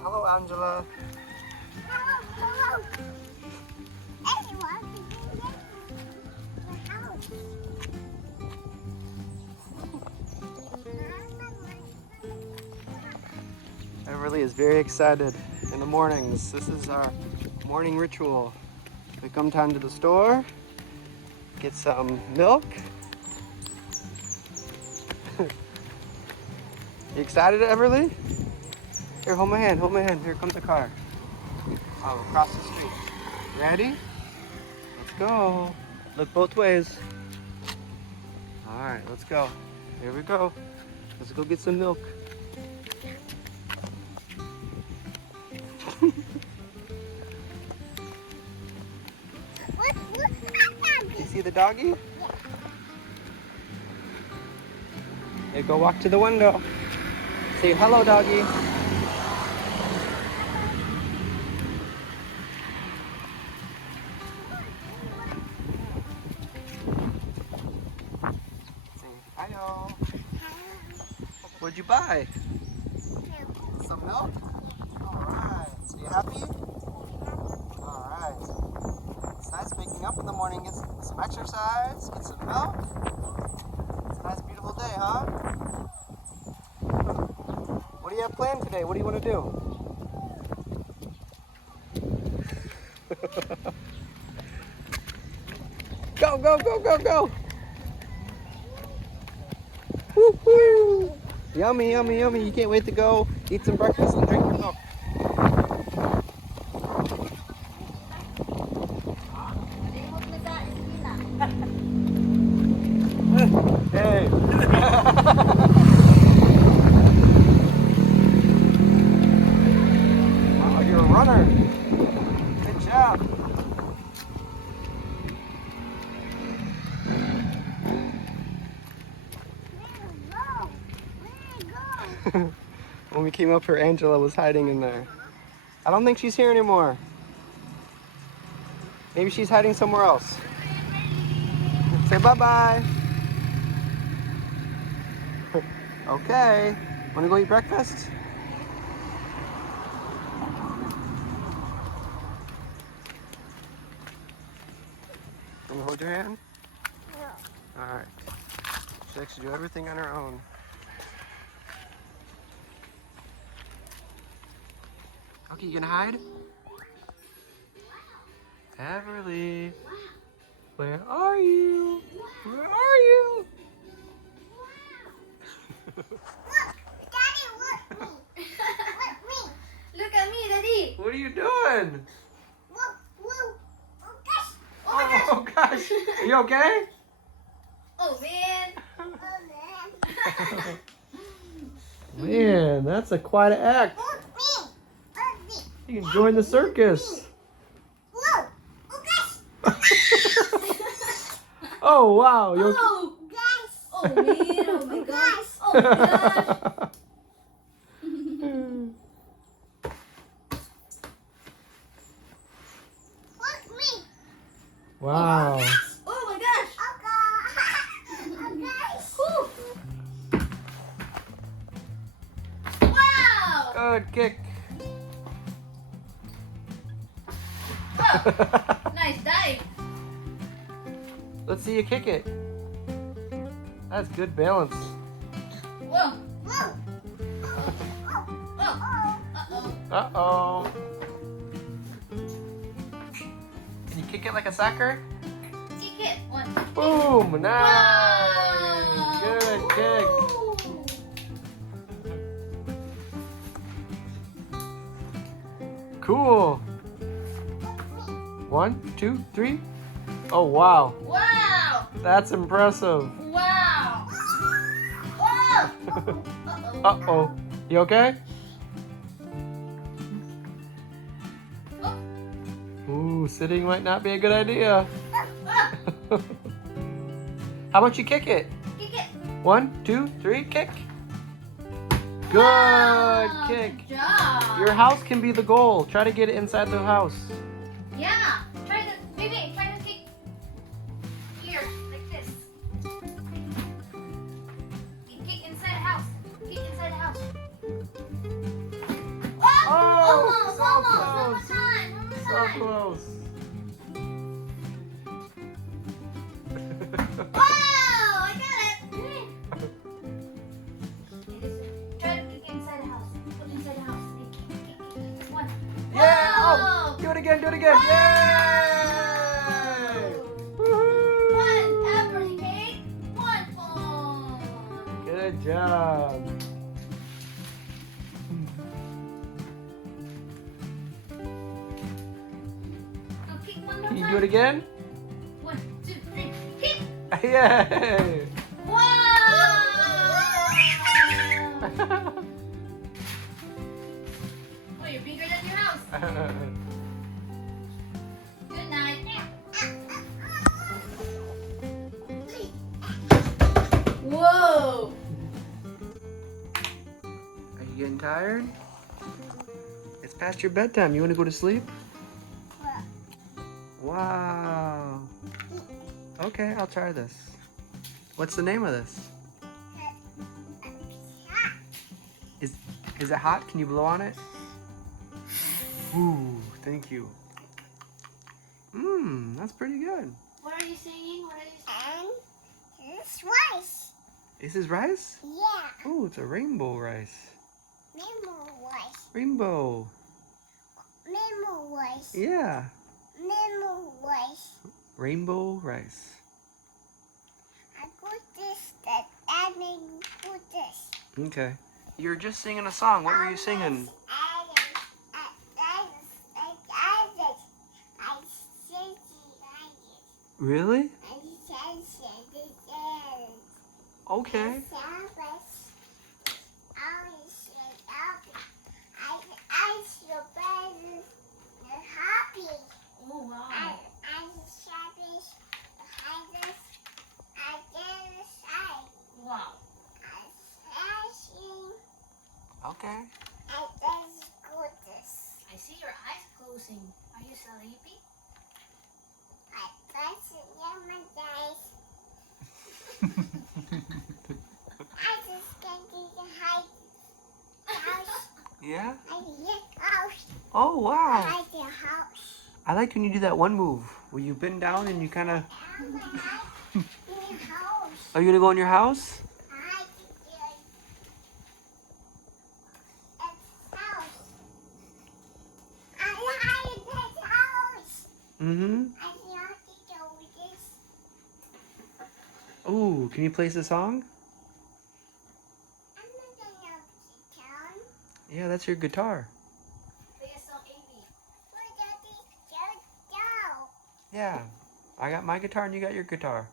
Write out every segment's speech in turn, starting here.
Hello, Angela. Hello. Anyone Everly is very excited in the mornings. This is our morning ritual. We come down to the store, get some milk. You excited, Everly? Here, hold my hand, hold my hand. Here comes the car. Oh, across the street. Ready? Let's go. Look both ways. All right, let's go. Here we go. Let's go get some milk. You see the doggy? Hey, go walk to the window. Say hello, doggy. Say hi-yo. What'd you buy? Some milk? Alright. So you happy? Alright. It's nice waking up in the morning, get some exercise, get some milk. It's a nice beautiful day, huh? What do you have planned today? What do you want to do? Go, go, go, go, go! Woo-hoo! Yummy, yummy, yummy. You can't wait to go eat some breakfast and drink some milk. Hey! Wow, you're a runner. Good job. When we came up here, Angela was hiding in there. I don't think she's here anymore. Maybe she's hiding somewhere else. Say bye-bye. Okay. Want to go eat breakfast? Want to hold your hand? No. All right. She likes to do everything on her own. Okay, you gonna hide? Everly, where are you? Where are you? Daddy, look me. Look me. Look at me, Daddy. What are you doing? Look. Oh gosh. Oh my gosh. Oh gosh, are you okay? Oh man. Oh man. Man, that's a quite an act. Look me. Look me. You can join the circus. Look. Oh gosh. Oh wow, you okay? Oh. Gosh. Oh man. Oh my gosh. Oh my gosh. Look me. Wow. Oh my gosh. Oh gosh. Whew. Wow. Good kick. Oh, nice dive. Let's see you kick it. That's good balance. Whoa. Whoa. Oh. Uh-oh. Uh-oh. Can you kick it like a soccer? Kick it. 1, 2, 3. Boom! Nice! Wow. Good kick. Cool. 1, 2, 3. Oh, wow. Wow. That's impressive. Wow. Whoa. Uh-oh. Uh-oh. You okay? Oh. Ooh, sitting might not be a good idea. Ah. How about you kick it? Kick it. 1, 2, 3, kick. Good Wow, kick. Good job. Your house can be the goal. Try to get it inside the house. Yeah. Try to kick here, like this. Kick inside the house. Kick inside the house. Oh, so almost. close. One more So time. close. Wow, I got it. Try to kick inside the house. Put inside the house. Kick. One. Yeah! Whoa. Oh, do it again, do it again. Yay! Woohoo! One apple cake. 1 point. Good job. Go kick one more Can you time. do it again? 1, 2, 3. Kick. Yay! Wow. Oh, you're bigger than your house. Good night. Whoa. Are you getting tired? It's past your bedtime. You want to go to sleep? Wow. Okay, I'll try this. What's the name of this? Is it hot? Can you blow on it? Ooh, thank you. Mmm, that's pretty good. What are you singing? And this rice. This is rice? Yeah. Oh, it's a rainbow rice. Memo rice. Rainbow. Memo rice. Yeah. Memo rice. Rainbow rice. I put this, that I made me put this. Okay. You were just singing a song. What were you singing? Really? Okay. Oh, wow. Wow. Okay. I see your eyes closing. Are you sleepy? Yeah? Oh, wow. House. I like when you do that one move where you bend down and you kind of... Are you going to go in your house? Mm-hmm. Ooh, can you play us a song? Yeah, that's your guitar. Play a song, Amy. Yeah. I got my guitar and you got your guitar.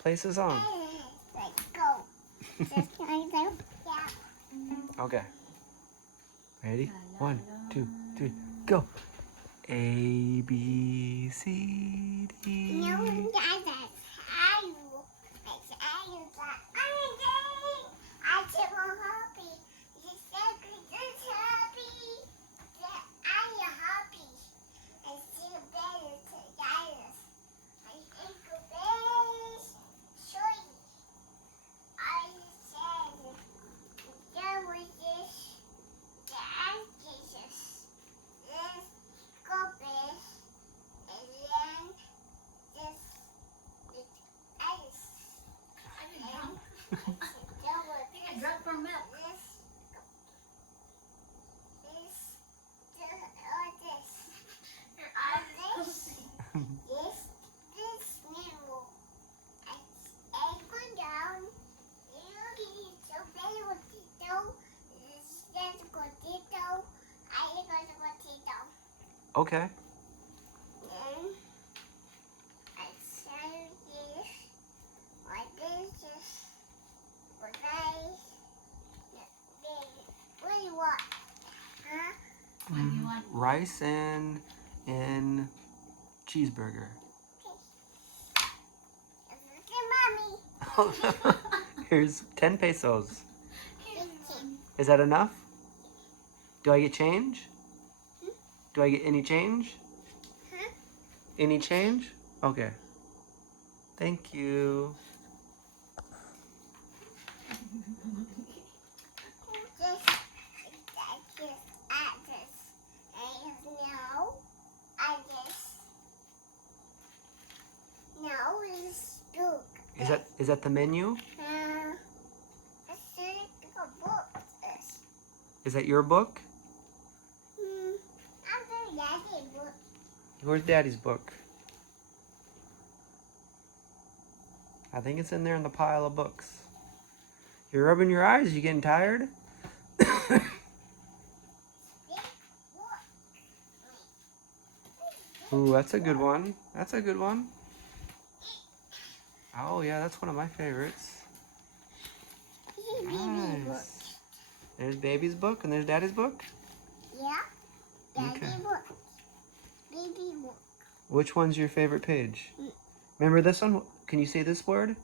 Play us a song. Let's go. Just kind of, yeah. Okay. Ready? 1, 2, 3, go. A, B, C, D. No, that's how you. I just want happy. You said good happy. I am happy. I see better to guys. I think the best. Show you. I said there was this. Jesus. This go best. And then this. Ice. Are you drunk? There was I think I drank for milk. this. Your eyes is closing. This mirror. I go down. You get so bad with Tito. Let's go Tito. I go to Tito. Okay. Then I say this. Like this. What do you want? Huh? What do you want? Rice and cheeseburger. Look at mommy. Here's 10 pesos. 15. Is that enough? Do I get change? Do I get any change? Huh? Any change? Okay. Thank you. No, it's book. Is that the menu? It's a book. Is that your book? I'm the daddy book. Where's Daddy's book? I think it's in there in the pile of books. You're rubbing your eyes. You getting tired? Ooh, that's a good one. That's a good one. Oh yeah, that's one of my favorites. Nice. There's Baby's book and there's Daddy's book? Yeah. Daddy Okay. book. Baby book. Which one's your favorite page? Remember this one? Can you say this word?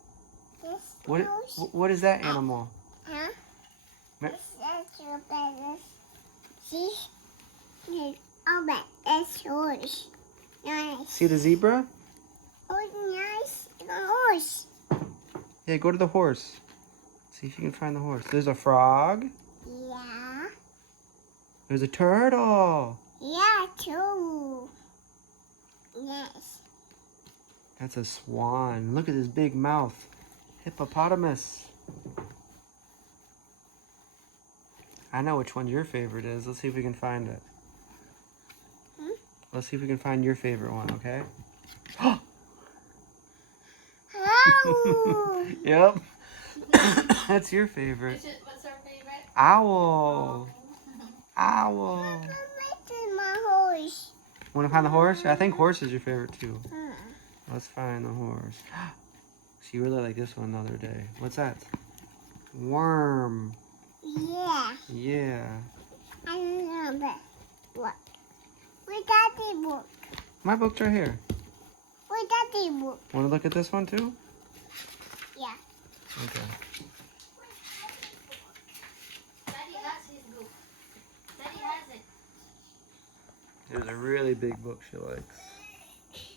This What is that animal? Huh? Me- This is your business. See? Oh, but it's horse. Nice. See the zebra? Oh, nice. The horse. Yeah, go to the horse. See if you can find the horse. There's a frog. Yeah. There's a turtle. Yeah, too. Yes. That's a swan. Look at his big mouth. Hippopotamus. I know which one your favorite is. Let's see if we can find it. Let's see if we can find your favorite one, okay? Oh. Yep. That's your favorite. What's our favorite? Owl. Owl. This is my horse. Want to find the horse? I think horse is your favorite too. Hmm. Let's find the horse. She really liked this one the other day. What's that? Worm. Yeah. Yeah. I don't know, but what? Where's Daddy book? My book's right here. Where's Daddy book? Want to look at this one too? Yeah. Okay. Daddy has his book. Daddy has it. There's a really big book she likes.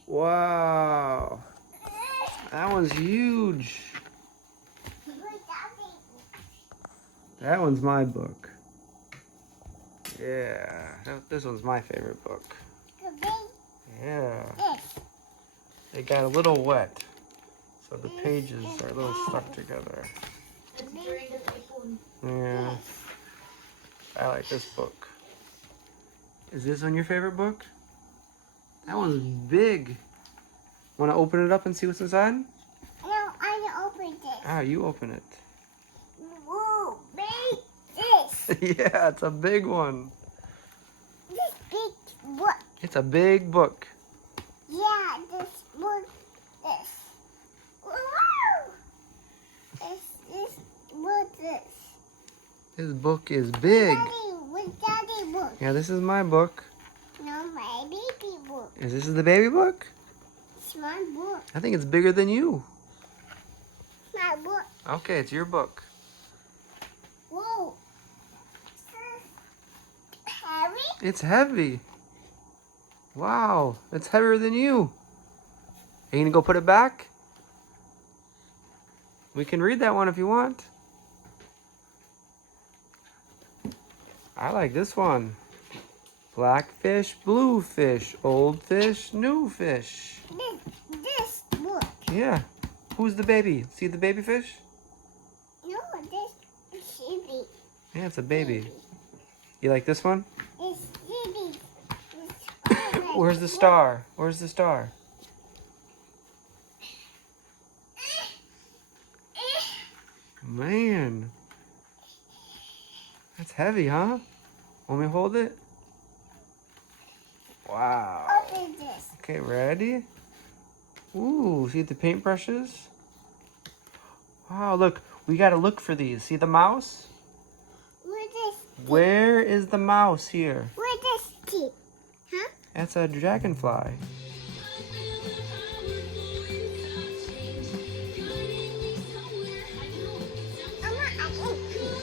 Wow. That one's huge. Where's Daddy book? That one's my book. Yeah. This one's my favorite book. The big Yeah. this. It got a little wet. So the pages are a little stuck together. That's during the typhoon. Yeah. I like this book. Is this one your favorite book? That one's big. Want to open it up and see what's inside? No, I open this. Ah, you open it. Whoa, big this. Yeah, it's a big one. This big book. It's a big book. Yeah, this book. This. Wow. This book. This. This book is big. Where's Daddy book? Yeah, this is my book. No, my baby book. Is this the baby book? It's my book. I think it's bigger than you. My book. Okay, it's your book. Whoa. Harry? It's heavy. Wow, it's heavier than you. Are you gonna go put it back? We can read that one if you want. I like this one. Black fish, blue fish, old fish, new fish. This book. Yeah. Who's the baby? See the baby fish? No, this should be. Yeah, it's a baby. You like this one? It's baby. Where's the star? Where's the star? Man. That's heavy, huh? Want me to hold it? Wow. Open this. Okay, ready? Ooh, see the paintbrushes? Wow, look. We gotta look for these. See the mouse? Where's this? Where is the mouse here? Where's this teeth? Huh? That's a dragonfly. Mama, I can see.